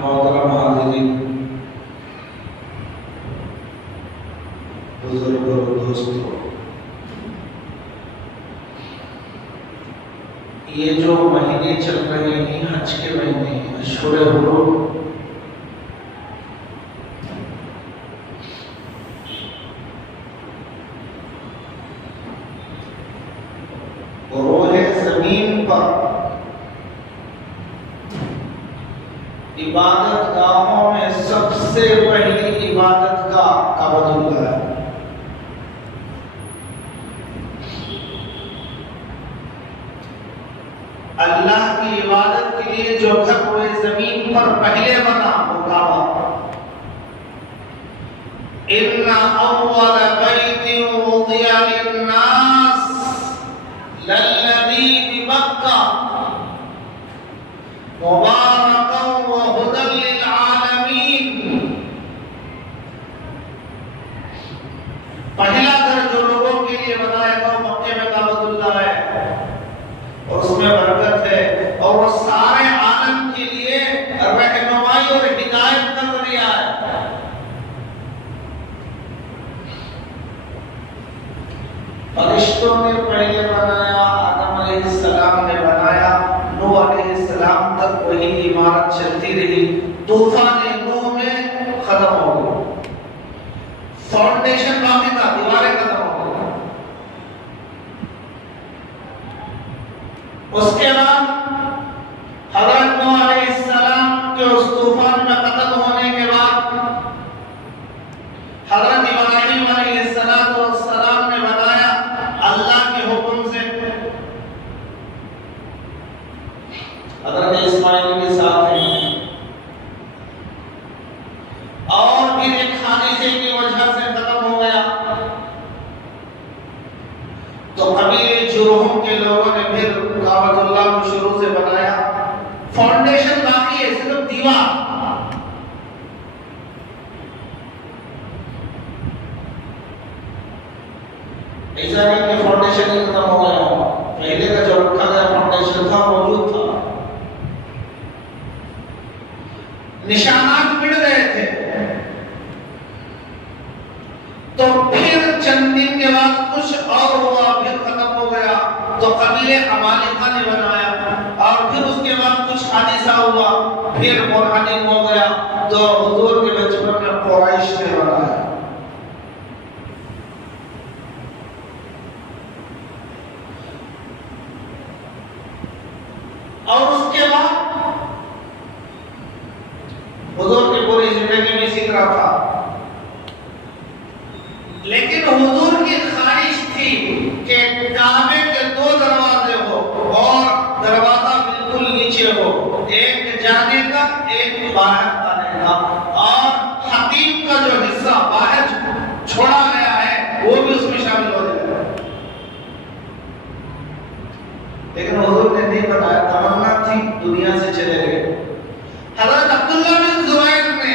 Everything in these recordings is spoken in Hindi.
मोहतरम हाज़िरीन बुजुर्गों और दोस्तों ये जो महीने चल रहे हैं हज के महीने अशहुर हुर्रुम रोहे ज़मीन पर इबादत गाहों में सबसे पहली इबादत का काबतुल्लाह है। अल्लाह की इबादत के लिए जो घर रोए ज़मीन पर पहले बना वो काबा। इन्ना अव्वल बैतिन वुदिअ लिन्नास लल्लज़ी बिमक्का मुबारकन व हुदन लिल आलमीन। पहला घर जो लोगों के लिए बनाया गया मक्के में काबतुल्लाह है और उसमें बरकत है और वो सारे आलम के लिए रहनुमाई और हिदायत का जरिया है। फरिश्तों ने पहले बनाया, आदम अलैहिस्सलाम ने बनाया, नूह अलैहिस्सलाम तक वही इमारत चलती रही। तूफान नूह में खत्म हो गई, फाउंडेशन बाकी था, दीवारें खत्म हो गई। उसके बाद हज़रत नूह अलैहिस्सलाम के उस तूफान में खत्म होने के बाद हज़रत इब्राहीम अलैहिस्सलाम ने बनाया अल्लाह के हुक्म से। हज़रत इस्माइल के साथ हैं और फिर एक हादिसे की वजह से खत्म हो गया तो कबीले जुरहुम के लोगों ने फिर काबतुल्लाह को शुरू से बनाया। फाउंडेशन बाकी है, सिर्फ दीवार। ऐसा नहीं कि फाउंडेशन ही खत्म हो गया हो, पहले का जो रखा गया फाउंडेशन था मौजूद था। निशानात मिट गए थे तो फिर चंद दिन के बाद कुछ और हुआ, फिर खत्म हो गया तो कबीले अमालिका ने बनाया और फिर उसके बाद कुछ हादिसा हुआ, फिर मुनहदिम हो गया तो हुजूर के बचपन में कुरैश ने बनाया। और उसके बाद हुजूर की पूरी जिंदगी में इसी तरह था, लेकिन हुजूर की ख्वाहिश थी कि काबे के दो दरवाजे हो और दरवाजा बिल्कुल नीचे हो, एक जाने का एक बाहर आने का, और हकीम का जो हिस्सा बाहर छोड़ा गया है वो भी उसमें शामिल हो जाएगा। लेकिन हुजूर ने नहीं बताया, तमन्ना थी, दुनिया से चले गए। हजरत अब्दुल्लाह बिन जुबैर ने,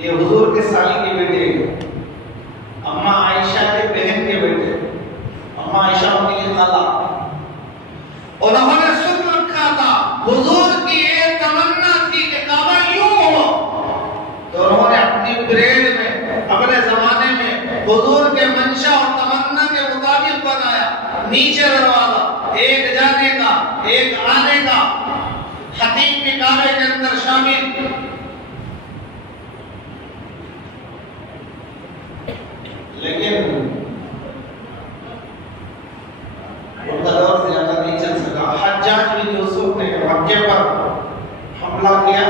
ये हुजूर के साली के बेटे, अम्मा आयशा के बहन के बेटे, अम्मा आयशा उनकी खाला, उन्होंने सुन रखा था हुजूर की ये तमन्ना थी कि काबा यूं हो, तो उन्होंने अपनी परेड में, अपने जमाने में हुजूर के मंशा और तमन्ना के मुताबिक बनाया। नीचे दरवाजा, एक जाने का एक आने का, खतीब के काबे के अंदर शामिल। लेकिन उनका दौर ज्यादा नहीं चल सका। हज्जाज बिन यूसुफ ने मक्के पर हमला किया,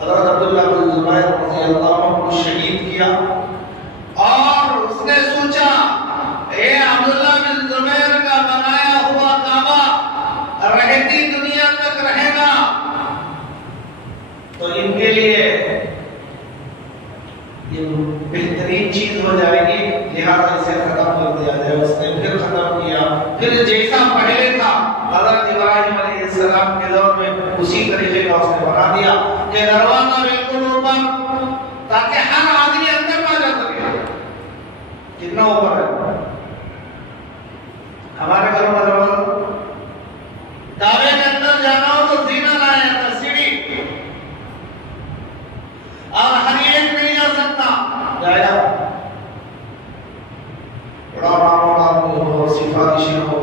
हजरत अब्दुल्लाह बिन जुबैर रज़ियल्लाहु अन्हु को शहीद किया, और उसने सोचा ए अब्दुल्लाह बिन जुबैर का बनाया हुआ काबा रहती दुनिया तक रहेगा तो इनके लिए ये बेहतरीन चीज हो जाएगी, लिहाजा इसे खत्म कर दिया जाए। उसने फिर खत्म किया, फिर जैसा पहले था हज़रत इब्राहिम अलैहिस्सलाम के दौर में उसी तरीके का उसने बना दिया कि दरवाजा बिल्कुल ऊपर, ताकि हर आदमी अंदर ना जा सके। कितना ऊपर है हमारे घरों का दरवाजा, काबे के अंदर जाना हो तो जीना लाया जाता, सीढ़ी, और हर एक नहीं जा सकता। जाएगा बड़ा नामों आदमी हो, सिफारिशी हो,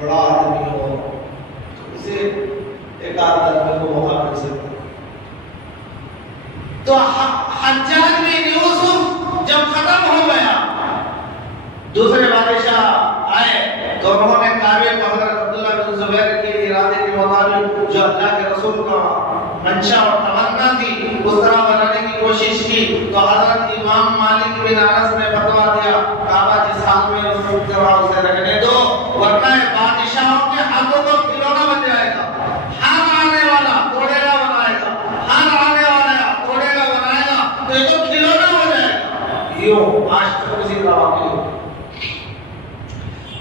बड़ा आदमी हो, तो इसे एक आदमी को मौका मिल सकता। तो हज्जाज बिन यूसुफ जब खत्म हो गया, दूसरे बादशाह आए तो उन्होंने काबे को हजरत अब्दुल्लाह बिन जुबैर के इरादे के मुताबिक जो अल्लाह के रसूल का मंशा और तमन्ना थी उस तरह बनाने की कोशिश की। तो हजरत इमाम मालिक बिन अनस ने फतवा दिया, काबा जिस हाल में उस तरह उसे रखने दो, वरना बादशाहों के हाथों को खिलौना बन जाएगा। हर आने वाला तोड़ेगा बनाएगा, हर आने वाला तोड़ेगा बनाएगा, तो ये तो खिलौना हो जाएगा। यूं आज तक किसी का वाकई।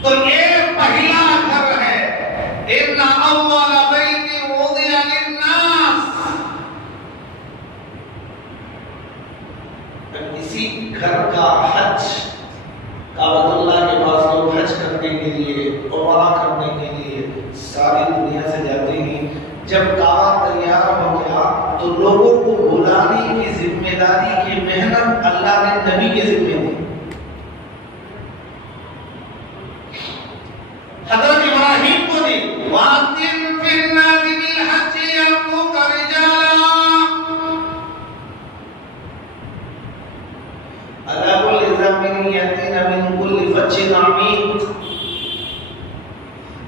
तो ये पहला घर है, इन्ना अव्वल बैति वुदिअ लिन्नास। इसी घर का हज, काबतुल्लाह के पास लोग हज करने के लिए, उमरा करने के लिए सारी दुनिया से जाते हैं। जब काबा तैयार हो गया तो लोगों को बुलाने की जिम्मेदारी की मेहनत अल्लाह ने नबी के जिम्मे दी। हजरत इब्राहिम को दी, वातिन फिन्नास बिल हज यअतूका रिजाला। अला कुल्लि ज़ामिन यअतीना मिन कुल्ली फज्जिन अमीक।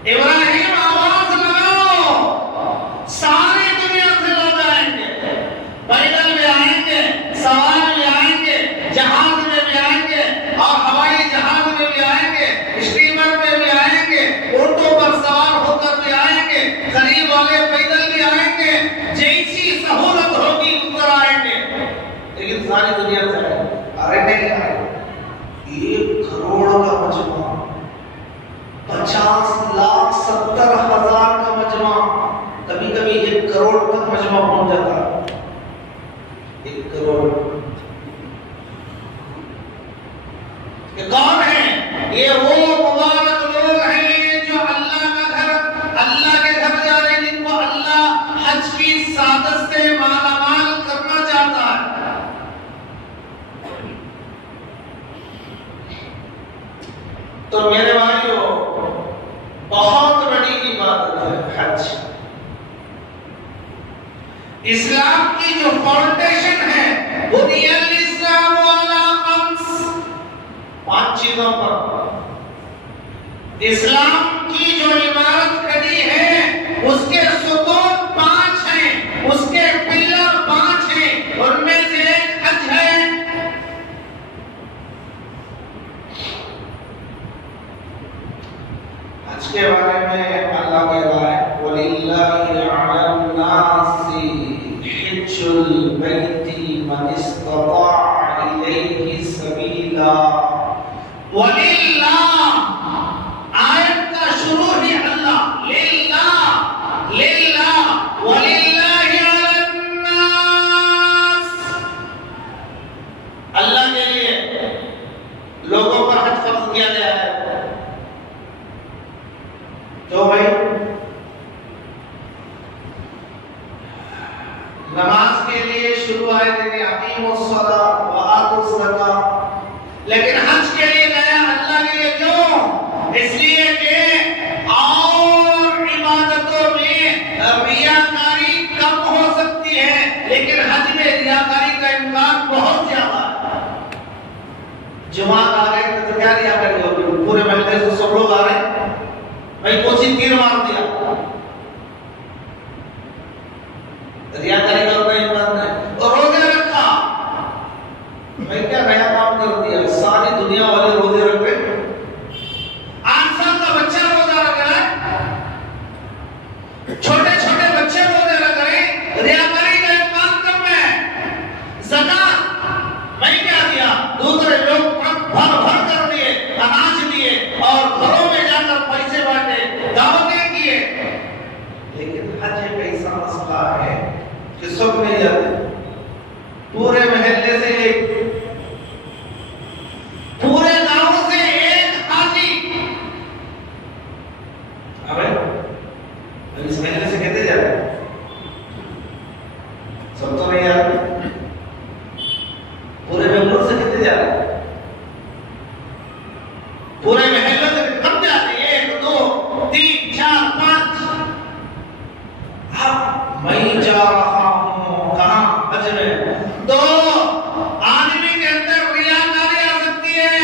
इब्राहिम आवाज लगाओ, सारी दुनिया से लोग आएंगे, पैदल भी आएंगे, सवार भी आएंगे, जहाज में भी आएंगे, और हवाई जहाज में भी आएंगे, स्टीमर में भी आएंगे, ऊंटों पर सवार होकर भी आएंगे, गरीब वाले पैदल भी आएंगे, जैसी सहूलत होगी उधर आएंगे, लेकिन सारी दुनिया से आएंगे। अरे नहीं आए, 1 करोड़ का मजमा, 50 लाख 70 हजार का मजमा, कभी कभी 1 करोड़ तक मजमा पहुंच जाता। 1 करोड़ ये कौन है? ये वो मुबारक लोग हैं जो अल्लाह का घर, अल्लाह के घर जा रहे हैं, जिनको अल्लाह हज की सादत से मालामाल करना चाहता है। तो मेरे भाइयों, बहुत बड़ी इबादत है हज। इस्लाम की जो फाउंडेशन है बुनियल इस्लाम वाला खम्स, 5 चीजों पर इस्लाम की जो इमारत खड़ी है उसके सुतून 5 हैं, उसके पिलर 5 हैं, उनमें से एक हज है। हज के बारे में अल्लाह कह रहा है, वलिल्लाहि अलन नासी हिज्जुल बैति मन इस्तता इलैहि सबीला। वलिल्लाह आयत का शुरू ही नमाज के लिए शुरू आए थे अकीमुस्सलात व आतुज़्ज़कात, लेकिन हज के लिए गया अल्लाह के लिए। क्यों? इसलिए कि और इबादतों में रियाकारी कम हो सकती है, लेकिन हज में रियाकारी का इम्कान बहुत ज्यादा है। जुमा आ गए तो क्या रियाकारी होगी? पूरे महल्ले से सब लोग आ रहे हैं, भाई कोई तीर मार दिया, रियाकारी का कोई इम्कान नहीं। और रोजे रखा, भाई क्या नया काम कर दिया, सारी दुनिया वाले रोजे रख रहे। 8 साल का बच्चा रोजा रख रहा है, छोटे छोटे बच्चे रोजे रख रहे हैं, रियाकारी का इम्कान कम है। ज़कात मैं क्या दिया, दूसरे लोग भर भर कर दिए, अनाज दिए और घरों में जाकर पैसे बांटे, दावतें किए। लेकिन हज एक ऐसा मसला है कि सब नहीं जाते, पूरे महल्ले से पूरे गांव से एक हाजी। अबे इस महल्ले से कहते जा रहे, सब तो नहीं आ रहे, पूरे बेंगलुरु से कहते जा रहे, पूरे महल्ले से कम जाते, 1 2 3 4 5। अब मैं जा रहा हूं कहां? हज में। तो आदमी के अंदर रियाकारी आ सकती है,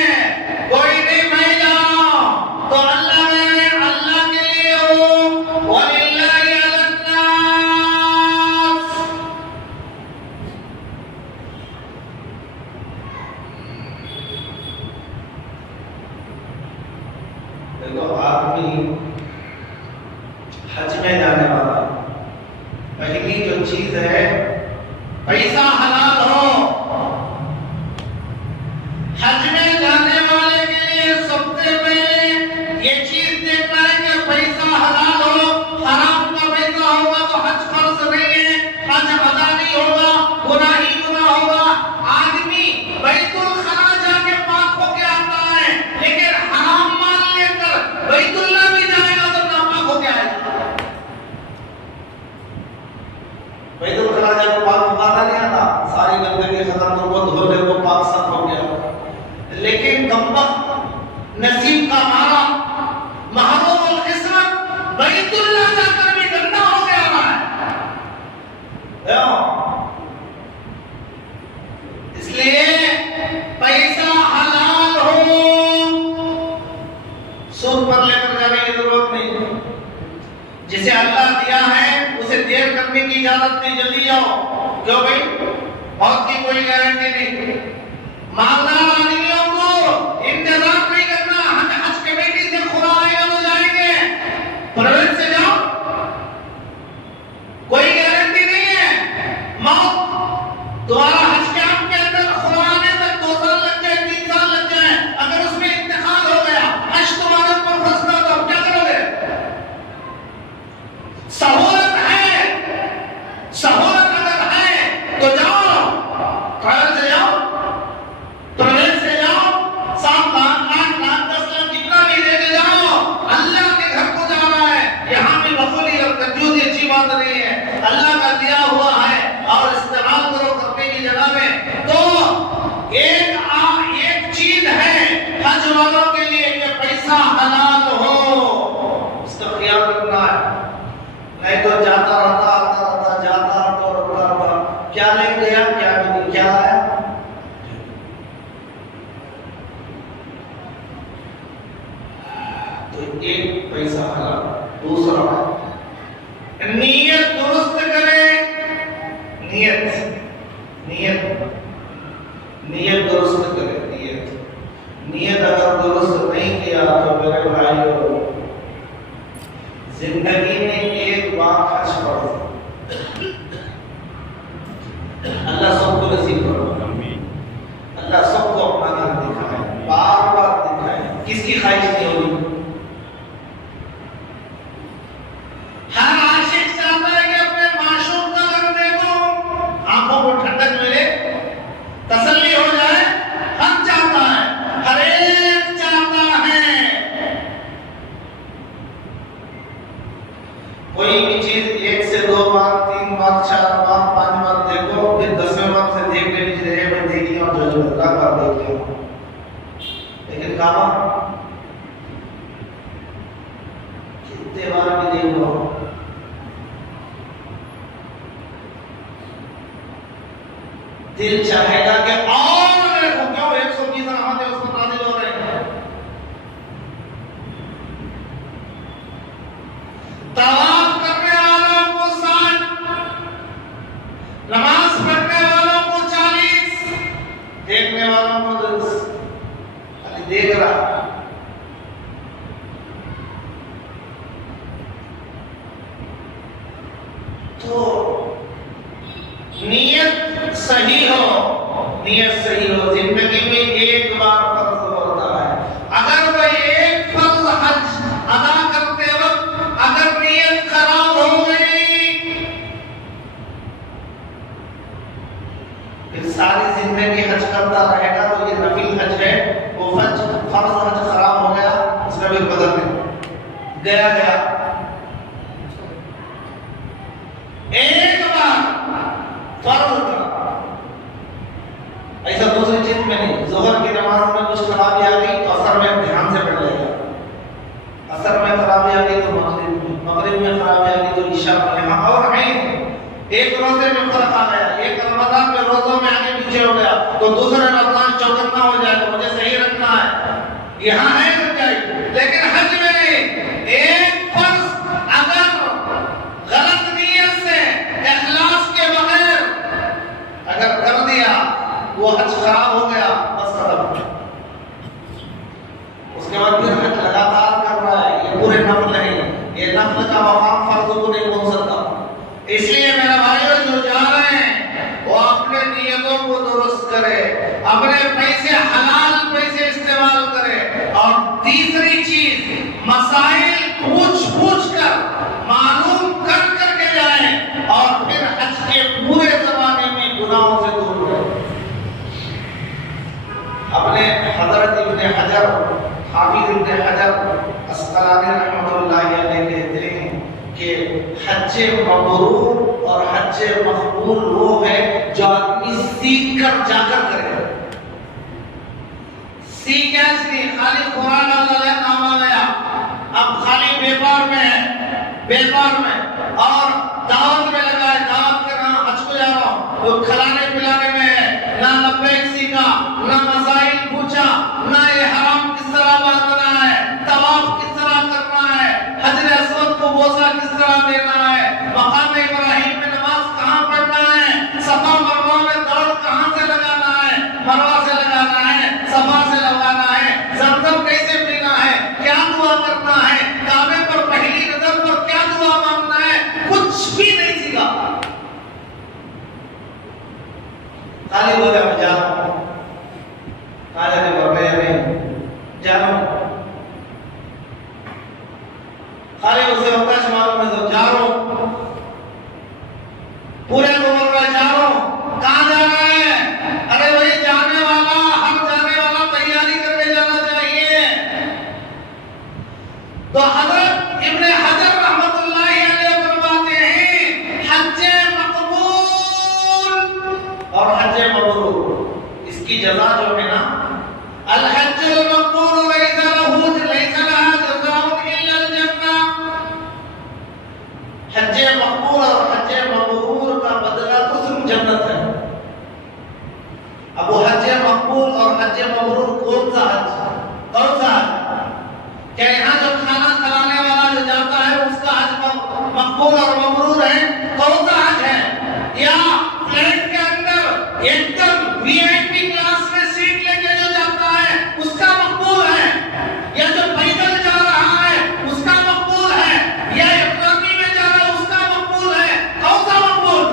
कोई नहीं मैं जा रहा हूं तो अल्लाह के लिए हो, वलिल्लाहि अलन्नास। देखो आदमी हज में जाने वाला, पहली जो चीज है पैसा हलाल हो। हज में जाने वाले के लिए सबसे पहले ये चीज देखना है कि पैसा हलाल हो। हराम का पैसा होगा तो हज फर्ज नहीं है, हज अदा नहीं होगा, गुनाह ही गुनाह होगा। आदमी बैतुल खला जाके पाक होके आता है, लेकिन हराम माल लेकर बैतुल्लाह भी जाएगा तो नापाक होके आएगा। बैतुल खला जाके पाक होगा नहीं आता, सारी गंदगी खत्म हो गई, धो ले वो पाक साफ हो गया। लेकिन गम्बक नसीब का मारा महरूम अल किस्मत बैतुल्लाह जाकर भी गंदा हो गया है। इसलिए पैसा हलाल हो, सूद पर लेकर जाने की जरूरत नहीं। जिसे अल्लाह दिया है उसे देर करने की इजाजत नहीं, जल्दी जाओ। क्यों भाई? मौत की कोई गारंटी नहीं। मालदार आदमियों को इंतजार नहीं करना, हमें हज कमेटी से खुदा आएगा तो जाएंगे, परवेज से जाओ, कोई गारंटी नहीं है। मौत तुम्हारा हज कैंप के अंदर खुदा आने तक 2 साल लग जाए, 3 साल लग जाए, अगर उसमें इंतकाल हो गया, हज तुम्हारे ऊपर फंसता तो अब क्या करोगे? सहूलत है, सहूलत अगर है तो जाओ, ट्रैवल से जाओ, ट्रेन से जाओ, 7 लाख 8 लाख 10 लाख जितना भी दे के जाओ। अल्लाह के घर को जा रहा है, यहाँ भी बखूली और कंजूसी अच्छी बात नहीं है, अल्लाह का दिया हुआ है और इस्तेमाल करो करने की जगह में। तो एक चीज है हज वालों के लिए कि पैसा हलाल हो, इसका ख्याल रखना है। नहीं तो जाता रहता, आता रहता, जाता रहता, रुकता रहता, क्या नहीं गया, क्या नहीं, क्या आया। तो एक पैसा हलाल। दूसरा नियत दुरुस्त करें, नियत दुरुस्त करें। नियत अगर दुरुस्त नहीं किया तो मेरे भाइयों, जिंदगी में एक बार हज पढ़ो। अल्लाह सबको नसीब करो, अल्लाह सबको अपना घर दिखाए, बार बार दिखाए। किसकी ख्वाहिश नहीं होगी? हर आशिक चाहता है कि अपने माशूक का घर देखो, आंखों को ठंडक मिले, तसल्ली हो जाए। हर चाहता है, हर एक चाहता है। कोई भी चीज 1 से 2 बार 3 बार 4 बार 5 बार 10वें बार से देख लेनी चाहिए, मैं देख लिया और जो 15 बार देख लिया, लेकिन काबा कितने बार भी देख लो, दिल चाहेगा कि और देखो क्यों 120 रहमतें उस पर नाज़िल हो रहे हैं। तवाफ करने वालों को 60, नमाज पढ़ने वालों को 40, देखने वालों को 10। खाली देख रहा, तो नीयत सही हो, नीयत सही हो, जिंदगी में एक बार फर्ज होता है। अगर वो एक फर्ज हज अदा करते वक्त अगर नीयत खराब हो गई, फिर सारी जिंदगी हज करता रहेगा, तो ये नफिल हज है, वो फर्ज हज खराब हो गया, उसका भी बदल नहीं गया। एक बार फर्ज करा, ऐसा दूसरी चीज में नहीं। जोहर की नमाज में कुछ खराबी आ गई तो असर में ध्यान से पढ़ लेगा, असर में खराबी आ गई तो मगरिब में खराबी आ गई तो ईशा में। यहाँ और है, एक रोजे में फर्क आ गया, एक रमजान में रोजों में आगे पीछे हो गया तो दूसरे रमजान चौकन्ना हो जाएगा, मुझे सही रखना है। यहाँ है सच्चाई, लेकिन हज में नहीं। एक फर्ज अगर गलत नीयत से, इखलास के बगैर अगर कर दिया, वो हज खराब हो गया, बस खत्म। उसके बाद फिर हज लगातार कर रहा है, ये पूरे नफल नहीं, ये नफल का मकाम फर्ज को नहीं पहुंच सकता। इसलिए मेरे भाइयों जो जा रहे हैं वो अपने नियतों को दुरुस्त करे, अपने पैसे हलाल पैसे इस्तेमाल करे, और तीसरी चीज मसाइल पूछ कर मालूम कर करके जाए, और फिर हज के पूरे जमाने में गुनाहों से दूर रहे। अपने हजरत इब्ने हजर, हाफिज इब्ने हजर अस्कलानी रहमतुल्लाहि अलैह कहते हैं कि हज्जे मबरूर और हज्जे मकबूल वो है जो आदमी सीख कर जाकर करे। सीख ऐसी खाली कुरान अल्लाह नामा गया, अब खाली व्यापार में है, व्यापार में और दावत में लगा है, दावत के नाम हज को जा रहा हूँ, तो खिलाने पिलाने में है, ना लब्बैक सीखा, ना मसाइल पूछा, ना ये हराम किस तरह बांधना है, तवाफ किस तरह करना है, हजर अस्वद को बोसा किस तरह देना है, मकाम इब्राहिम में नमाज कहाँ पढ़ना है, सफा मरवा में दौड़ कहाँ से लगाना है, मरवा से लगाना है, सफा से लगाना है, जमजम कैसे पीना है, क्या दुआ करना है, काबे पर पहली नजर पर क्या दुआ मांगना है, कुछ भी नहीं सीखा। खाली बोला मैं जा रहा हूँ, कहाँ जाने को नहीं जा रहा हूँ, खाली उसे अवकाश मालूम है तो जा रहा हूँ, पूरे उम्र में जा रहा हूँ, कहाँ जा रहा है? अरे वही जाने वाला, हम जाने वाला तैयारी करने जाना चाहिए। तो हजरत इब्ने हजर रहमतुल्लाहि अलैह फरमाते हैं हज्जे मकबूल और हज्जे मबरूर, इसकी जज़ा जो है ना, अल हज्जुल मकबूल लैसा लहू लैसा लहा जज़ाउन इल्ला अल जन्नह। हज्जे मकबूल और हज्जे मबरूर का बदला तो सिर्फ जन्नत है। अब वो हज्जे मकबूल और हज्जे मबरूर कौन सा हज? कौन सा हज? क्या यहाँ जो खाना खिलाने वाला जो जाता है उसका हज मकबूल और मबरूर है? कौन सा हज है? या फ्लाइट के अंदर एकदम वीआईपी क्लास में सीट लेके जो जाता है उसका मकबूल है? या जो पैदल जा रहा है उसका मकबूल है? या इकोनॉमी में जा रहा है उसका मकबूल है? कौन सा मकबूल?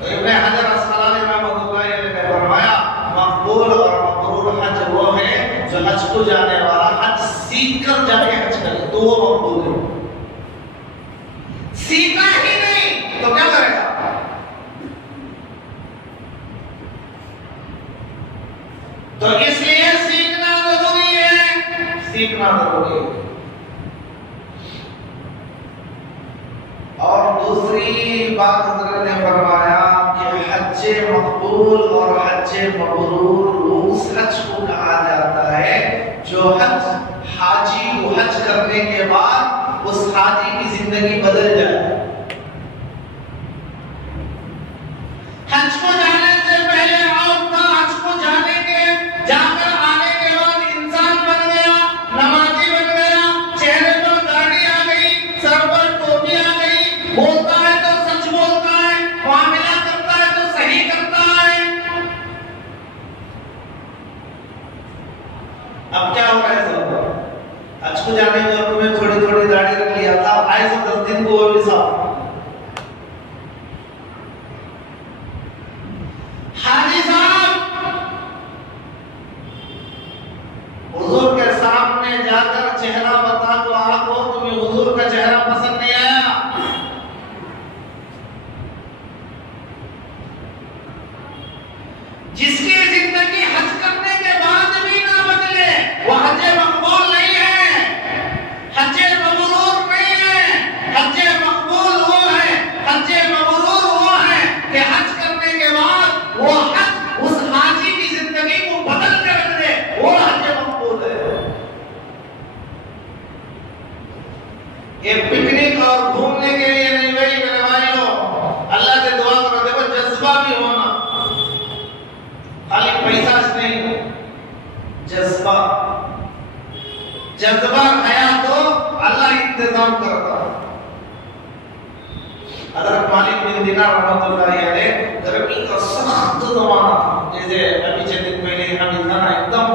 तो इब्ने हजर अस्कलानी रहमतुल्लाहि अलैह ने फरमाया मकबूल और मबरूर हज वो है जो हज को जाने वाला हज सीख कर जाके हज करे तो वो मकबूल है। सीखा ही नहीं तो क्या करेगा? तो इसलिए सीखना जरूरी है, सीखना जरूरी है। और दूसरी बात हज़रत ने फरमाया कि हज्जे मकबूल और हज्जे मबरूर उस हज को कहा जाता है जो हज हाजी को हज करने के बाद उस हाजी की जिंदगी बदल जाए। हज को जाने से पहले और था, हज को जाने के जाकर आने के बाद इंसान बन गया, नमाजी बन गया, चेहरे पर दाढ़ी आ गई, सर पर टोपी आ गई, बोलता है तो सच बोलता है, मामला करता है तो सही करता है। अब क्या हो रहा है सब? हज को जाने के वक्त में थोड़ी थोड़ी दाढ़ी रख लिया था, आए तो 10 दिन को वो भी साफ। हाजी साहब हुजूर के सामने जाकर चेहरा बता दो, आपको तुम्हें हुजूर का चेहरा पसंद नहीं आया, जिसकी जिंदगी हज करने के बाद भी ना बदले वो हज मकबूल नहीं है, हज मबरूर नहीं है। हज मकबूल वो है, हज मबरूर वो है कि हज करने के बाद वो हज उस हाजी की जिंदगी को बदल कर रख दे, वो हज मकबूल है। ये पिकनिक और घूमने के लिए नहीं गई मेरे भाइयों, अल्लाह से दुआ करो, देखो जज्बा भी होना, खाली पैसा नहीं, जज्बा जज्बा आया तो अल्लाह इंतजाम करता। हज़रत मालिक बिन दिनार रहमतुल्लाह अलैह, गर्मी का सख्त ज़माना था, जैसे अभी चंद दिन पहले हम था ना, एकदम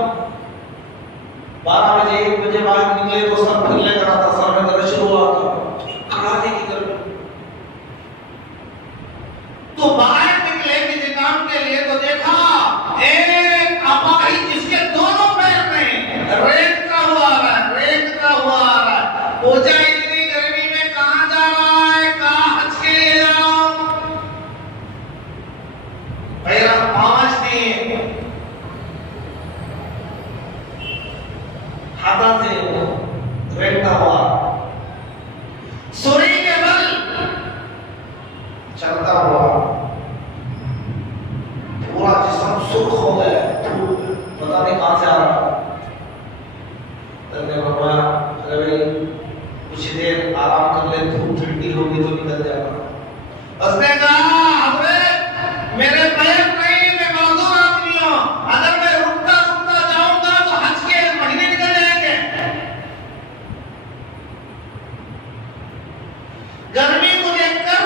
12 बजे 1 बजे बाहर निकले तो सर फूलने लगा था, सर में दर्द शुरू हुआ था, कड़ाके की गर्मी। तो बाहर निकले किसी काम के लिए तो देखा एक अपाहिज जिसके दोनों पैर में रेंगता हुआ आ रहा है, रेंगता हुआ आ रहा है। पूछा इतनी गर्मी में कहाँ जा रहा है, कहाँ हज के लिए जा रहा हूँ? मेरा आवाज नहीं है, हाथा से रेंगता हुआ सूर्य के बल चलता हुआ पूरा जिस्म सुर्ख हो गया, पता नहीं कहां से आ रहा। तब बाबा अरे भाई कुछ देर आराम कर ले, धूप ठंडी होगी तो निकल जाएगा। उसने कहा हजरत मेरे पैर नहीं, मैं माजूर आदमी हूं, अगर मैं रुकता रुकता जाऊंगा तो हज के महीने निकल जाएंगे। गर्मी को देखकर,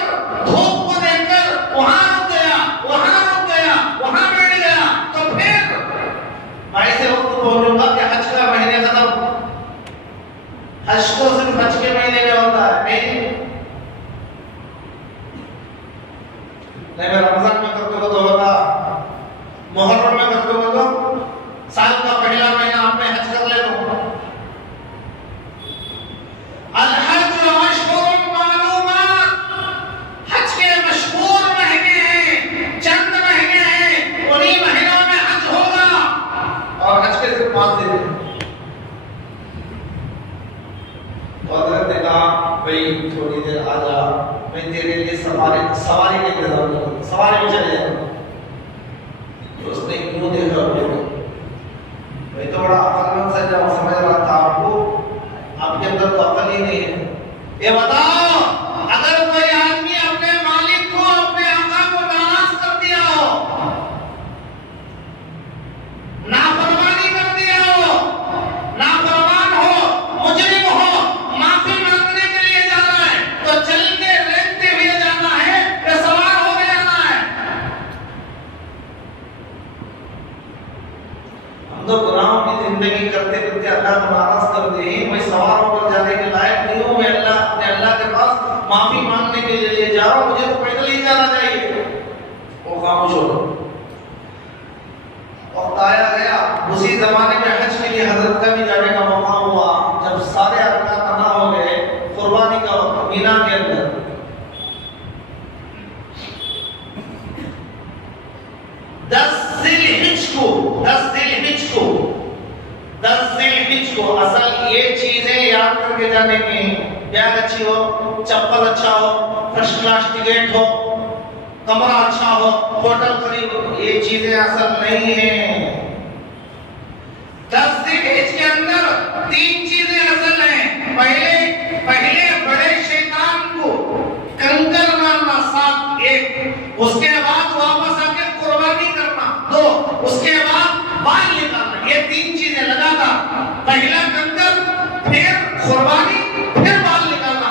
धूप को देखकर वहां रुक गया, वहां रुक गया, वहां बैठ गया, तो फिर मैं ऐसे वक्त बोलूंगा कि हज का महीने खत्म, हज तो सिर्फ हज के महीने में होता है, नहीं मैं रमजान में करते हो तो होता, मुहर्रम में करते हो तो साल का पहला महीना आप में हज कर ले लो। अल-हज अशहुरुम मालूमात, हज के मशहूर महीने हैं, चंद महीने हैं, उन्हीं महीनों में हज होगा, और हज के सिर्फ 5 दिन हैं। तो हज़रत ने कहा भाई थोड़ी देर आ जा, मैं तेरे लिए सवारी का इंतजाम करूंगा, सवारी में चले जाऊंगा। तो उसने क्यों देखा बोले, मैं तो बड़ा अक्लमंद से समझ रहा था आपको, आपके अंदर तो अकल ही नहीं है। ये बताओ अगर कोई आदमी अपने मालिक को, अपने आका को नाराज कर दिया हो, नाफरमानी कर दिया हो, नाफरमान हो, मुजरिम हो, माफी मांगने के लिए जा रहा है, तो चल के रेंगते हुए जाना है या सवार हो के जाना है? हम तो गुनाहों की जिंदगी करते करते अल्लाह को नाराज कर दिए, मैं सवार होकर जाने के लायक नहीं हूं, मैं अल्लाह के पास माफी मांगने के लिए जा रहा हूं, मुझे तो पैदल ही जाना चाहिए। वो खामोश हो गए। वक्त आया गया, उसी जमाने में हज के लिए हजरत का भी जाने का मौका हुआ, जब सारे अरकान अदा हो गए, कुर्बानी का वक्त मीना के अंदर। दस जिलहिज को असल ये चीजें याद करके जाने की, क्या अच्छी हो चप्पल अच्छा हो, फर्स्ट क्लास टिकट हो, कमरा अच्छा हो, होटल खरीदो, ये चीजें असल नहीं है। 10 जिलहिज के अंदर 3 चीजें असल हैं। पहले बड़े शैतान को कंकर मारना, 7 1, उसके बाद वापस आके कुर्बानी करना 2, उसके बाद बाल निकालना, ये 3 चीजें लगातार। पहला कंकर, फिर कुर्बानी, फिर बाल निकालना।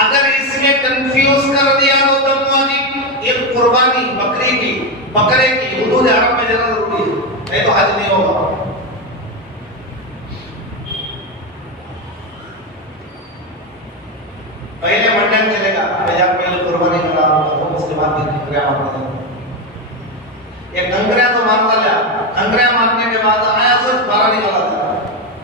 अगर इसमें कंफ्यूज कर दिया तो दमवाजी, ये कुर्बानी बकरे की हुदूद अरब में जरा जरूरी है, नहीं तो हज नहीं होगा। पहले मंडन चलेगा, पहले कुर्बानी करा तो उसके बाद कंकरिया मारते हैं। ये कंकरिया तो मारता लिया, कंकरिया मारने के बाद आया सोच बारह निकाला था,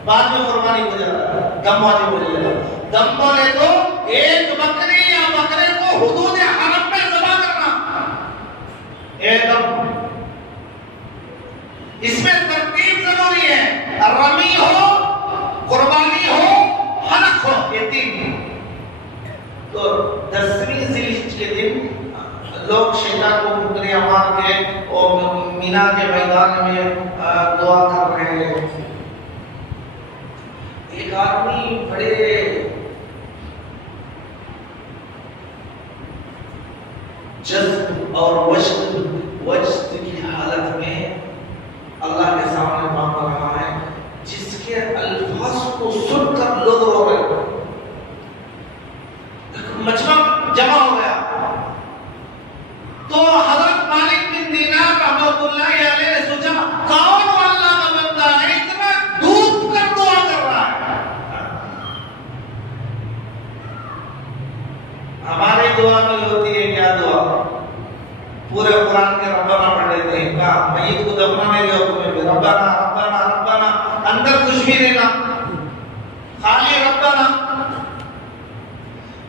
बाद में कुर्बानी हो जाता, दमवाजी हो जाएगा। दम बोले तो एक बकरी या बकरे को हुदूद हरम में ज़बह करना, एकदम इसमें तरतीब जरूरी है। रमी हो, कुर्बानी हो, हलक हो, ये 3। तो 10वीं जिलहिज के दिन लोग शैतान को कंकरियां मार के और मीना के मैदान में दुआ कर रहे हैं। एक आदमी बड़े जज्ब और वज्द की हालत में अल्लाह के सामने मांग रहा है, जिसके अल्फाज को सुनकर लोग रो रहे। मजमा जमा हो गया तो हजरत मालिक बिन दीनार रहमतुल्लाह अलैहि ने सोचा, कौन अल्लाह का बंदा है इतना डूब कर दुआ कर रहा है। हमारी दुआ नहीं होती है क्या दुआ? पूरे कुरान के रब्बाना पढ़ लेते हैं, कहा मय्यत को दफनाने के हुक्म में रब्बाना रब्बाना रब्बाना, अंदर कुछ भी नहीं ना, खाली रब्बाना।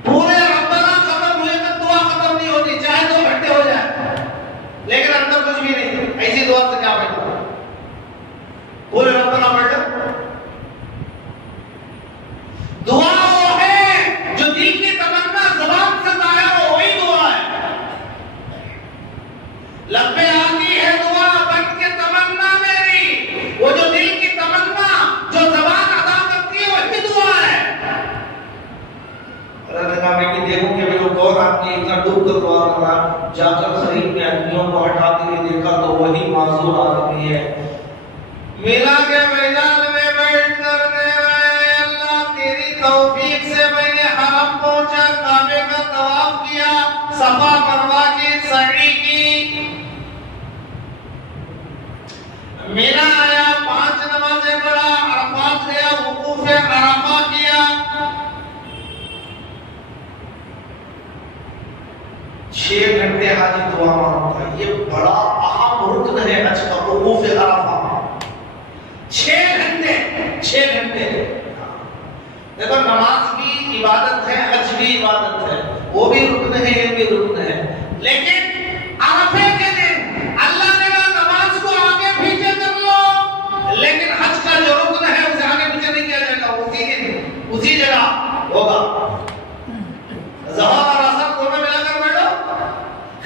पूरे रब्बाना खत्म हुए तक दुआ खत्म नहीं होती, चाहे 2 घंटे हो जाए, लेकिन अंदर कुछ भी नहीं। ऐसी दुआ से क्या फायदा? पूरे रब्बाना पढ़ लो। दुआ वो है जो दिल की तमन्ना ज़बान से जाहिर हो, वही दुआ है। लब्बे आती है दुआ बन के तमन्ना मेरी, वो जो दिल की तमन्ना जो ज़बान अदा करती है वही दुआ है। मैं कि देखूं कि वो कौन आदमी इतना डूब कर दुआ कर रहा, जाकर शरीर में अग्नियों को हटाते हुए देखा तो वही मासूम आदमी है। मिला के मैदान में बैठकर अल्लाह तेरी तौफीक से मैंने हरम पहुंचा, काबे का तवाफ किया, सफा मरवा की सई की, मिना आया, 5 नमाजें पढ़ा, अरफात गया, वुकूफ अरफा किया, 6 घंटे हाजी दुआ मांगता है। ये बड़ा अहम रुकन है हज का, वुकूफ अरफा। 6 घंटे। देखो नमाज भी इबादत है, हज भी इबादत है, वो भी रुकन है, ये भी रुकन है। लेकिन अरफे के दिन अल्लाह ने कहा नमाज को आगे पीछे कर लो, लेकिन हज का जो रुकन है उसे आगे पीछे नहीं किया जाएगा, उसी दिन उसी जगह होगा। ज़हर और असर दोनों मिलाकर बैठो,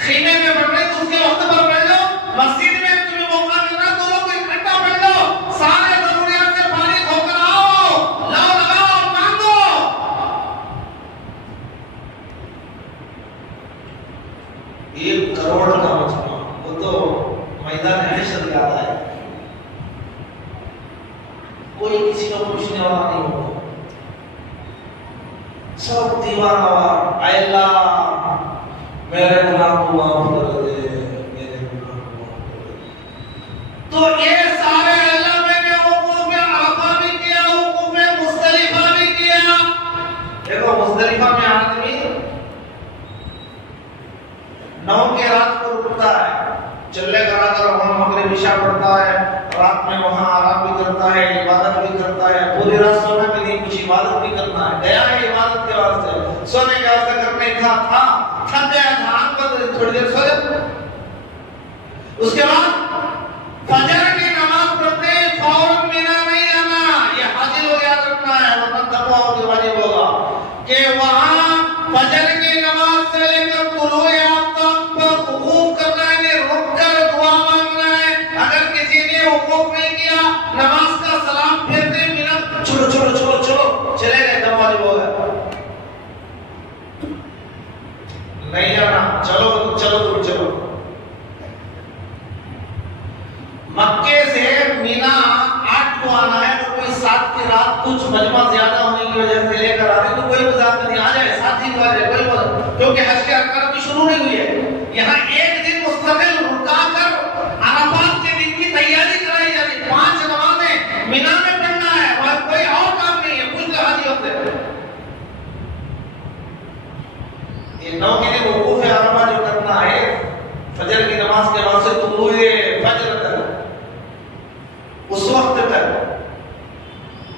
खीमे में पढ़ रहे तो उसके वक्त पर बैठ लो, मस्जिद में तुम्हें मौका मिलना तो लोग इकट्ठा बैठ लो, सारे जरूरियात से फारिग होकर आओ, लाओ लगाओ मांगो। 1 करोड़ का मजमा, वो तो मैदान हशर याद आया, कोई किसी को पूछने वाला नहीं होगा, सब दीवाना अल्लाह मेरे गुनाह को माफ कर दे, मेरे गुनाह को माफ कर दे। तो ये सारे अल्लाह मैंने वुकूफ अरफा भी किया, वुकूफ मुज़दलिफा भी किया। देखो मुज़दलिफा में आदमी 9 के रात को रुकता है, चले कराकर वहां मगरिब इशा पढ़ता है, रात में वहां आराम भी करता है, इबादत भी करता है, पूरी रात सोने के लिए कुछ इबादत भी करना है, गया है इबादत के वास्ते, सोने के वास्ते करने था थक गया था, आंख बंद थोड़ी देर सो जा। उसके बाद फजर की नमाज पढ़ते फौरन मिना नहीं आना, ये हाजिर हो याद रखना है, वरना तकवा वाजिब होगा कि वहां कुछ मजमा ज्यादा होने की वजह से लेकर आ रहे तो कोई मजाक नहीं, आ जाए साथी को आ जाए कोई मजाक, क्योंकि हज के अरकान भी शुरू नहीं हुई है। यहाँ एक दिन मुस्तकिल रुका कर अराफात के दिन की तैयारी कराई जा रही। 5 नमाजें मिना में पढ़ना है, वहां कोई और काम नहीं है, कुछ हाजी होते इन 9 के दिन वकूफ अरफा जो करना है, फजर की नमाज के बाद से तुलुए फजर तक, उस वक्त तक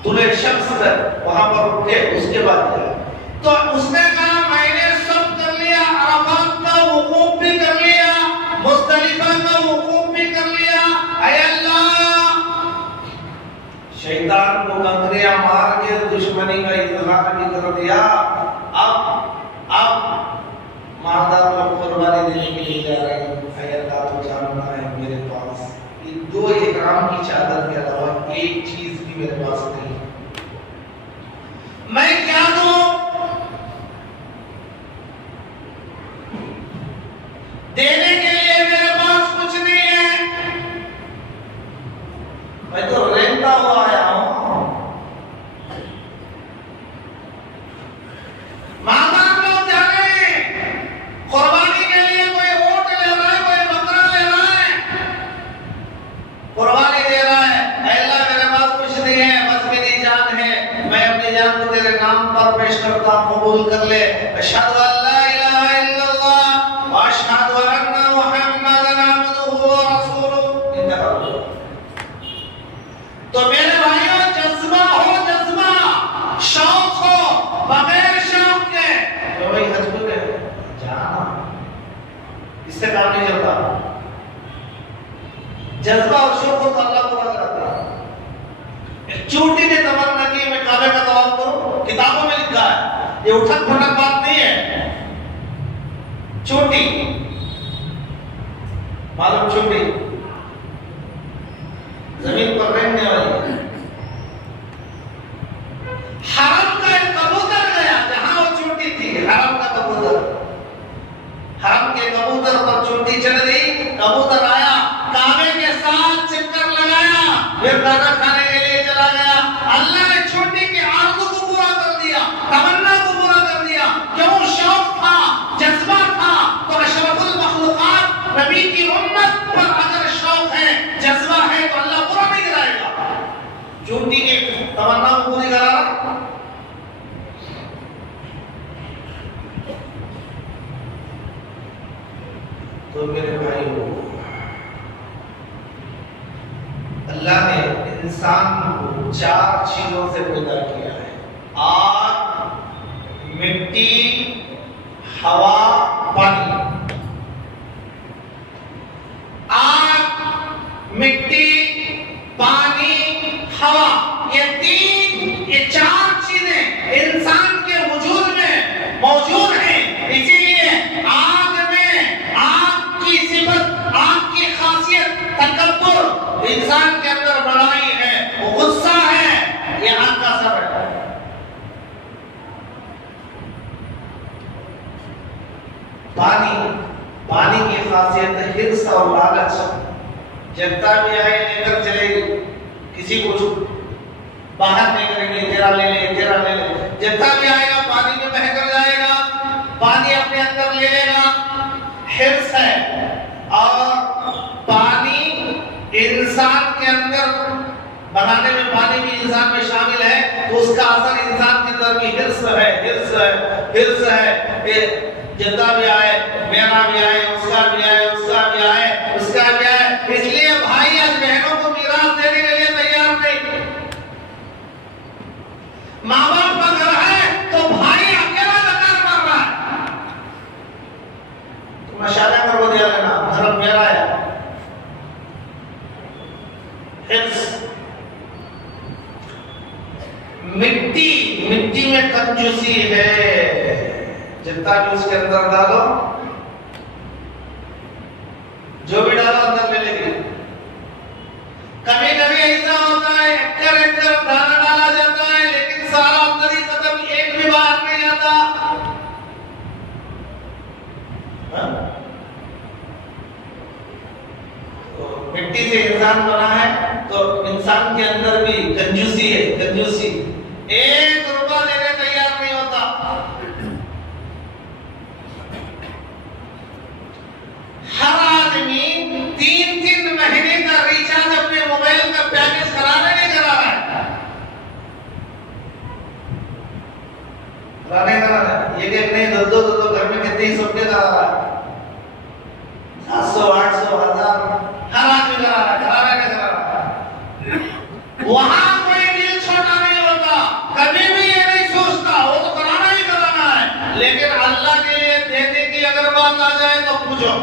तुले शख्स तक वहां पर रुके, उसके बाद जाए। तो उसने कहा मैंने सब कर लिया, अराफात का वकूफ भी कर लिया, मुज़दलिफा का वकूफ भी कर लिया। ऐ अल्लाह, शैतान को कंकरियां मार के दुश्मनी का इजहार भी कर दिया। अब मालदार लोग कुर्बानी देने के लिए जा रहे हैं। ऐ अल्लाह, तो जानना है मेरे पास ये 2 इकराम की चादर के अलावा एक चीज भी मेरे पास नहीं, मैं क्या दूं? देने के लिए मेरे पास कुछ नहीं है, मैं तो रेंगता हुआ आया हूं। मादाम लोग जा रहे हैं कुर्बानी के लिए, कोई ऊंट ले रहा है, कोई बकरा ले रहा है, कुर्बानी दे रहा है। अल्लाह मेरे पास कुछ नहीं है, बस मेरी जान है, मैं अपनी जान को तेरे नाम पर पेश करता हूं, कबूल कर ले। अशहदु अल्ला इलाहा इल्लल्लाह व अशहदु अन्ना मुहम्मदन अब्दुहु व रसूलुहु। तो मेरे भाइयों, जज्बा हो, जज्बा, शौक हो, बगैर शौक के तो भाई हज को जाना, इससे काम नहीं चलता। जज्बा और शौक हो तो अल्लाह को राज़ी करता है। चोटी ने तमन्ना की मैं काबे का तवाफ करूं, किताबों में लिखा है, ये उठक पटक बात नहीं है। चोटी मालूम, चोटी जमीन पर रहने वाली। हरम का एक कबूतर गया जहां वो चोटी थी, हरम का कबूतर, हरम के कबूतर पर चोटी चढ़ गई। कबूतर आया, काबे के साथ चक्कर लगाया, फिर दाना खाने के लिए चला गया। अल्लाह ने चोटी के आरज़ू को पूरा कर दिया, तमन्ना को पूरा कर दिया। क्यों? शौक था, जज्बा था। तो अशरफुल मखलूकात नबी की उम्मत पर अगर शौक है, जज्बा है, तो अल्लाह पूरा नहीं कराएगा। चोटी के तमन्ना को पूरी करा। तो मेरे भाइयों, अल्लाह ने इंसान को 4 चीजों से पैदा किया है। आग, मिट्टी, हवा, पानी। आग, मिट्टी, पानी, हवा, ये 4 चीजें इंसान के वजूद में मौजूद हैं। इसीलिए आग में, आग की सिफत, आग की खासियत तकब्बुर, इंसान के अंदर बड़ाई है, वो गुस्सा है, ये आग का असर है। पानी की खासियत है हिर्स और लालच। जनता भी आए लेकर चलेगी, किसी को बाहर नहीं करेंगे, तेरा ले ले, तेरा ले ले। जनता भी आएगा, पानी में बह कर जाएगा, पानी अपने अंदर ले लेगा, हिर्स है। और पानी इंसान के अंदर बनाने में, पानी भी इंसान में शामिल है, तो उसका असर इंसान के अंदर भी हिर्स है, हिर्स है, हिर्स है। जनता भी आए, मेरा भी आए, उसका भी आए, उसका भी आए, उसका भी आए। इसलिए भाई आज बहनों को मीरास देने के लिए तैयार नहीं। माँ बाप का घर है तो भाई अकेला कतार मार रहा है, तुम शादी करवा दिया लेना, धर्म मेरा है। मिट्टी में कंजूसी है, जितना भी उसके अंदर डालो, जो भी डालो अंदर ले लेगी। कभी कभी ऐसा होता है, एक्टर दाना डाला जाता है, लेकिन सारा अंदर ही खत्म, एक भी बाहर नहीं आता। तो मिट्टी से इंसान बना है, तो इंसान के अंदर भी कंजूसी है, कंजूसी। ₹1 देने तैयार नहीं होता। हर आदमी 3-3 महीने का रिचार्ज अपने मोबाइल का पैकेज कराने नहीं करा रहा है। कराने करा रहा है, ये नहीं, दो घर में कितने सबके करा रहा है, 700, 800, 1000 हर आदमी करा रहा है, करा रहा है, करा रहा है। वहां कोई दिल छोटा नहीं होता, कभी भी ये नहीं सोचता वो तो कराना ही कराना है। लेकिन अल्लाह के लिए देने की अगर बात आ जाए तो पूछो।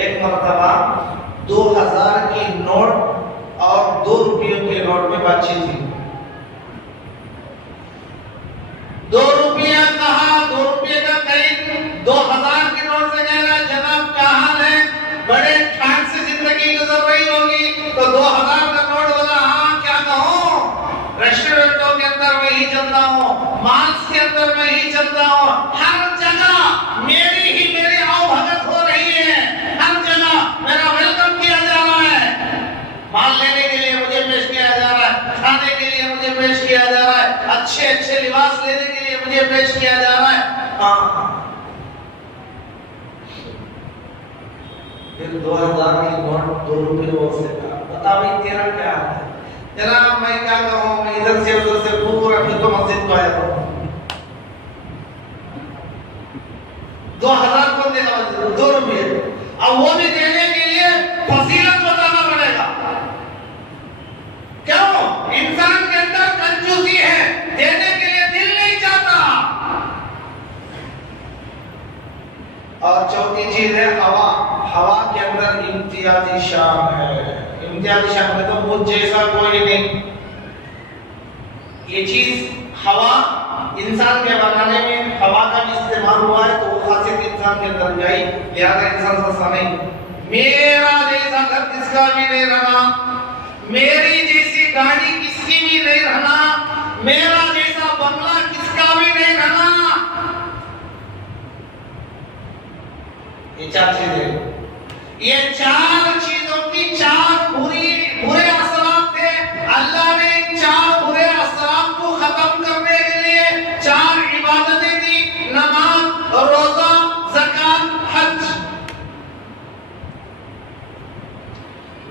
एक मर्तबा 2000 की नोट और 2 रुपयों के नोट में बातचीत थी। 2 रुपया कहा, 2 रुपये का कहीं 2000 के नोट से कह रहा है, जनाब क्या हाल है, बड़े ठाट से जिंदगी गुजर रही होगी। तो 2000 का नोट बोला, हाँ क्या कहूँ, रेस्टोरेंटों के अंदर मैं ही चलता हूँ, मॉल्स के अंदर मैं ही चलता हूँ, हर जगह मेरी आवभगत हो रही है, हर जगह मेरा वेलकम किया जा रहा है, माल लेने के लिए मुझे पेश किया जा रहा है, खाने के लिए मुझे पेश किया जा रहा है, अच्छे लिबास लेने के लिए मुझे पेश किया जा रहा है। हाँ, फिर 2000 की नोट 2 रुपये वो से बता भाई तेरा क्या है? तेरा मैं क्या कहूँ, मैं इधर से उधर से पूरा फिर तो मस्जिद को आया था। 2000 कौन देगा? 2 रुपये। अब वो भी देने के लिए फजीलत बताना पड़ेगा। क्यों? इंसान के अंदर कंजूसी है, देने के लिए दिल नहीं चाहता। और चौथी चीज है हवा। हवा के अंदर इम्तियाजी शान है। इम्तियाजी शान में तो मुझ जैसा कोई नहीं। ये चीज हवा इंसान के बनाने में हवा का भी इस्तेमाल हुआ है, तो वो खासियत इंसान के अंदर गई, लिहाजा इंसान सस्ता नहीं। मेरा जैसा घर किसका भी नहीं रहना, मेरी जैसी गाड़ी किसकी भी नहीं रहना, मेरा जैसा बंगला किसका भी नहीं रहना। ये 4 चीजें, ये 4 चीजों की 4 बुरे असरात थे। अल्लाह ने इन 4 बुरे असरात को खत्म करने के लिए 4 इबादतें दी, नमाज, रोजा, ज़कात, हज।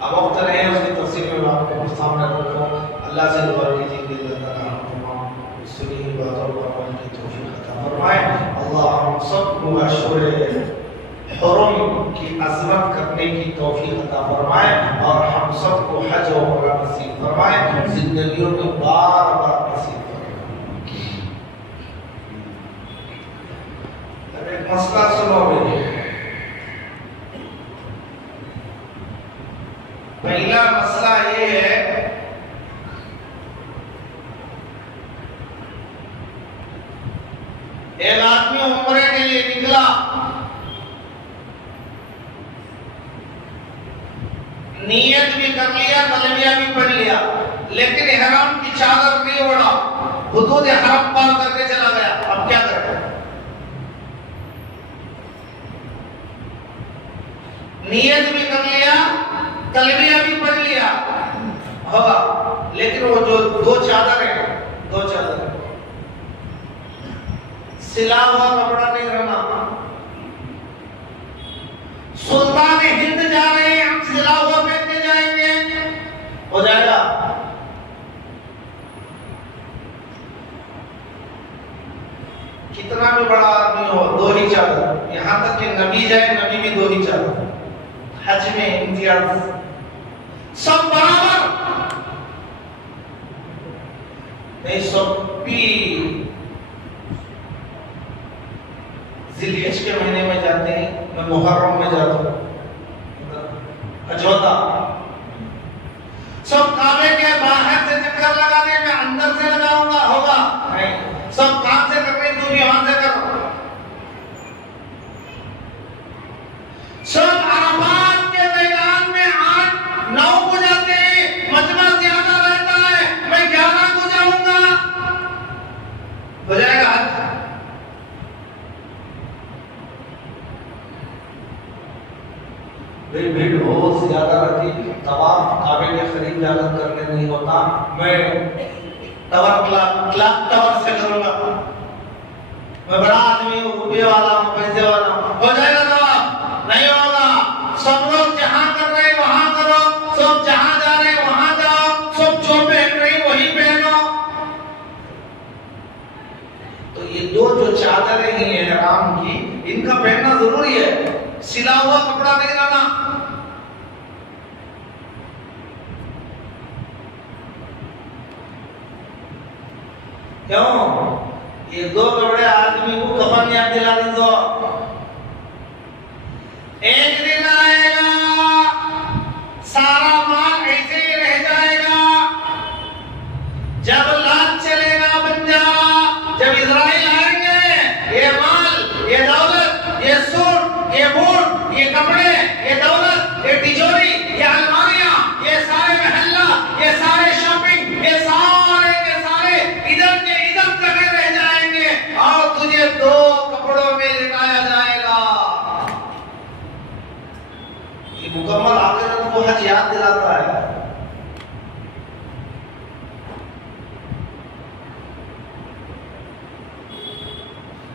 अब वक्त नहीं है उसकी तफसील में आपको सामने रखो। अल्लाह से दुआ कीजिए कि अल्लाह ताला हम तमाम सुनी बातों को अमल की तौफीक अता फरमाए। अल्लाह हम सबको अशूर हुर्रम की अज़मत करने की तौफीक अता फरमाए और हम सबको हज और उम्रा नसीब फरमाए, जिंदगियों में बार-बार नसीब फरमाए। अब एक मसला सुनो मेरे। पहला मसला ये है, एक आदमी उम्रे के लिए निकला, नियत भी कर लिया, तलबिया भी पढ़ लिया, लेकिन इहराम की चादर नहीं ओढ़ा, हुदूद हरम पार करके चला गया। अब क्या करें? नियत भी कर लिया, तलबिया भी पढ़ लिया होगा, लेकिन वो जो 2 चादर है, 2 चादर सिला हुआ कपड़ा नहीं रहना। सुल्तान हिंद जा रहे हैं, हम सिला हुआ पहन के जाएंगे, हो जाएगा? कितना भी बड़ा आदमी हो, 2 ही चादर। यहां तक कि नबी जाए, नबी भी 2 ही चादर। हज में इम्तियाज, सब बराबर नहीं। सब भी जिलहिज के महीने में जाते हैं, मैं मुहर्रम में जाता हूँ, अजोता। सब काबे के बाहर से चक्कर लगाने में अंदर से लगाऊंगा, होगा नहीं। सब काम से कर रहे, तू भी वहां से कर। सब अरफात के मैदान में 8-9 को जाते हैं, मजमा ज्यादा रहता है, मैं 11 को जाऊंगा, हो जाएगा हज? भीड़ बहुत ज्यादा रहती है, तवाफ काबे के करीब जाकर करने नहीं होता, मैं टावर से करूंगा, मैं बड़ा आदमी हूँ, रुपये वाला हूँ, पैसे वाला हूँ, हो जाएगा तवाफ? नहीं होगा। सब लोग जहाँ कर रहे वहां करो, सब जहाँ जा रहे वहां जाओ, सब जो पहन रही वही पहनो। तो ये दो जो चादरें हैं ihram की, इनका पहनना जरूरी है, सिला हुआ कपड़ा नहीं लाना। क्यों? ये दो कपड़े आदमी को कफन याद दिला दी तो एक दिन आएगा सारा माल ऐसे ही रह जाएगा। जब लाश चलेगा बंजा, जब इजराइल आएंगे, ये माल, ये दौलत, ये सूट, ये बूट, ये कपड़े, ये दौलत, ये तिजोरी, ये अलमारियां, ये सारे महल्ला, ये सारे शॉपिंग, ये सारे के सारे इधर के इधर जगह रह जाएंगे और तुझे दो कपड़ों में लिटाया जाएगा। ये मुकम्मल आखिरत को हज याद दिलाता है।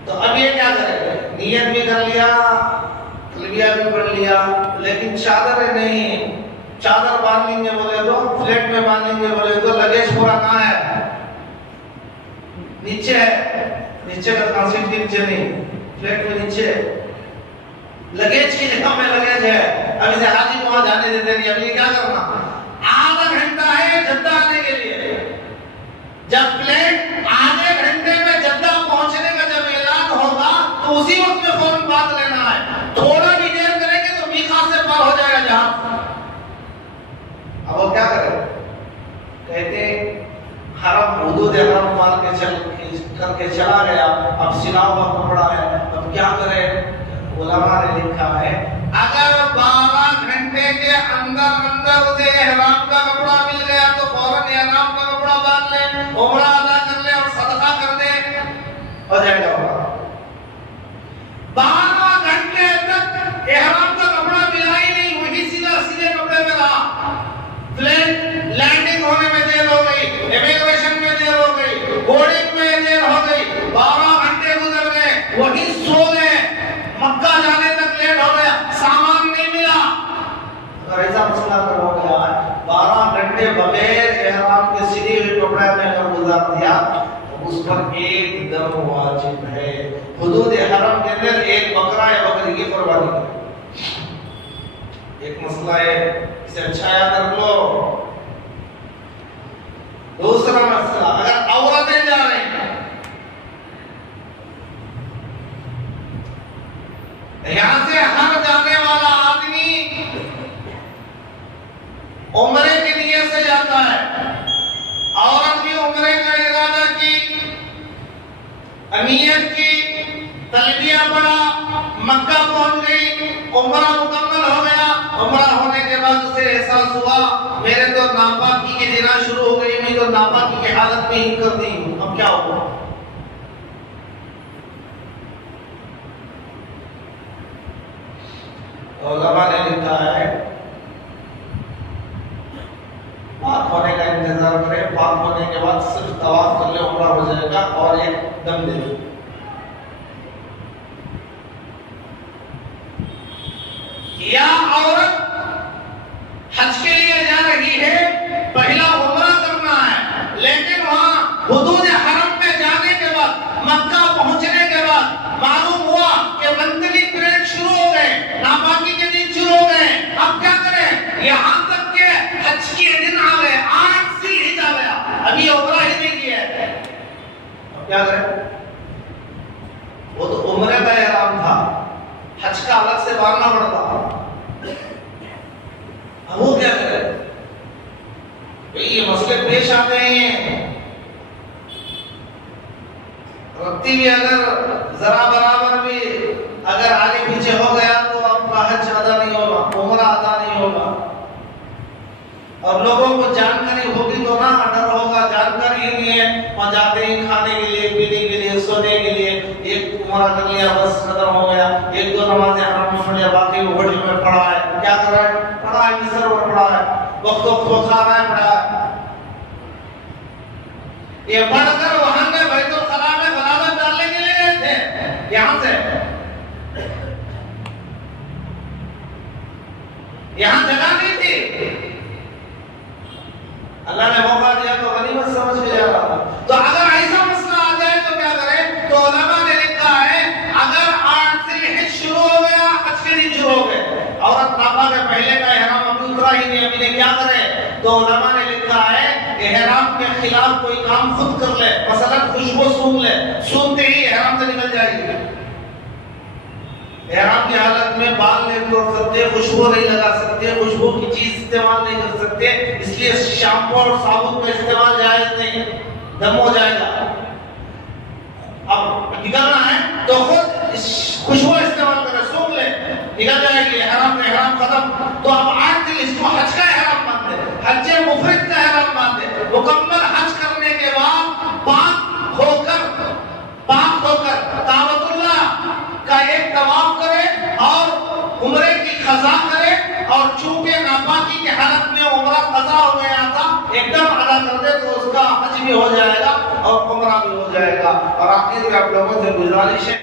तो अब ये क्या करेंगे? नियत भी कर लिया, तलबिया भी पढ़ लिया, लेकिन चादर नहीं, चादर बांध लेंगे बोले तो, फ्लैट में बांधेंगे बोले तो, लगेज पूरा कहाँ है? नीचे है, नीचे का कांसीट के नीचे नहीं, फ्लैट में नीचे। लगेज की जगह में लगेज है, अब इसे हाजी को वहां जाने देते नहीं। अब ये क्या करना? आधा घंटा है जद्दा आने के लिए, जब प्लेन आधे घंटे में जद्दा पहुंचने का जब ऐलान होगा तो उसी वक्त में फौरन बात लेना है। थोड़ा भी देर करेंगे तो मीकात से पार हो जाएगा जहाज। अब वो क्या करे? कहते हरम हुदूद हरम मार के चल करके चला गया, अब सिला हुआ कपड़ा है, अब क्या करे? उलमा ने लिखा है अगर 12 घंटे के अंदर अंदर उसे ihram का कपड़ा मिल गया तो फौरन ihram का कपड़ा बांध ले, उम्रा अदा कर ले और सदका कर दे, हो जाएगा। 12 घंटे तक ihram का कपड़ा मिला ही नहीं, वही सीधे कपड़े में रहा। प्लेन लैंडिंग होने में देर हो गई, इमिग्रेशन में देर हो गई, बोर्डिंग में देर हो गई, 12 घंटे गुजर गए, वही सो गए, मक्का जाने तक लेट हो गया, सामान नहीं मिला। अगर ऐसा मसला हो गया 12 घंटे बगैर ihram के सीधे हुए कपड़े में अगर गुजार दिया तो उस पर एक दम वाजिब है। हुदूद हरम के अंदर एक बकरा या बकरी की कुर्बानी करें। एक मसला है, इसे अच्छा याद रख लो। दूसरा मसला, अगर औरतें जा रही हैं, यहां से हर जाने वाला आदमी उम्रे की नियत से जाता है, औरत भी उम्रे का इरादा की, नियत की, तलबिया पड़ा, मक्का पहुंच गई, उम्रा मुकम्मल हो गया। उम्रा होने के बाद उसे एहसास हुआ मेरे तो नापाकी की दिना शुरू हो गई, मैं तो नापाकी की हालत में ही कर दी हूं, अब क्या होगा? उलमा ने लिखा है पाक होने का इंतजार करें, पाक होने के बाद सिर्फ तवाफ कर ले, उम्रा हो जाएगा और एक दम दे दे। या औरत हज के लिए जा रही है, पहला उम्रा करना है, लेकिन वहां हुदूद हरम में जाने के बाद, मक्का पहुंचने के बाद मालूम हुआ कि मंथली पीरियड शुरू हो गए, नापाकी के दिन शुरू हो गए। अब क्या करें? यहां तक के हज के दिन आ गए, आज से ही जा गया, अभी उम्रा ही नहीं किया है, अब क्या करें? वो तो उम्रे का ihram था, हज का अलग से बांधना पड़ता। अब वो क्या करे? ये मसले पेश आते हैं। रत्ती भी अगर जरा बराबर भी अगर आगे पीछे हो गया तो आपका हज अदा नहीं होगा, उम्रा अदा नहीं होगा। और लोगों को जानकारी होगी तो ना डर होगा, जानकारी ही नहीं है, वहां जाते ही खाने के लिए, पीने के लिए, सोने के लिए, एक उम्रा कर लिया बस खत्म हो गया, एक दो नमाजें हराम में पढ़ लिया, बाकी वो होटल में पड़ा है, क्या कर रहा है? पड़ा है, मिस्र में पड़ा है। वक्त को खाना पड़ा। ये बढ़कर वहां में बैतुल खला में गलावत डालने के लिए गए थे। यहां से यहां जगह नहीं थी, अल्लाह ने मौका दिया तो गनीमत समझ के जा रहा था। तो अगर ऐसा मसला आ जाए तो क्या करें? तो उलमा ने लिखा है अगर 8 ज़िलहिज्जा शुरू हो गया, हज के दिन शुरू हो गए, औरत नापा के पहले का इहराम अभी उतरा ही नहीं, अभी ने क्या करे? तो उलमा ने लिखा है इहराम के खिलाफ कोई काम खुद कर ले, मसलन खुशबू सूंघ ले, सूंघते ही इहराम से निकल जाएगी। इहराम की हालत में बाल नहीं तोड़ सकते, खुशबू नहीं लगा सकते, खुशबू की चीज इस्तेमाल नहीं कर सकते, इसलिए शैम्पू और साबुन का इस्तेमाल जायज नहीं, दम हो जाएगा। अब निकलना है तो खुद खुशबू इस्तेमाल करें, सूंघ ले, निकल जाएगी, इहराम खत्म। तो अब 8 दिन इसको हज का इहराम मान दे, हज मुफरिद का इहराम मान दे। मुकम्मल हज करने के बाद पाक होकर काबतुल्लाह का एक तवाफ करे और उम्रे की खजा करे, और चूंकि नापाकी की हालत में उम्रा खजा हो गया था, एकदम अदा कर दे तो उसका हज भी हो जाएगा और उम्रा भी हो जाएगा। और आखिर में आप लोगों से गुजारिश है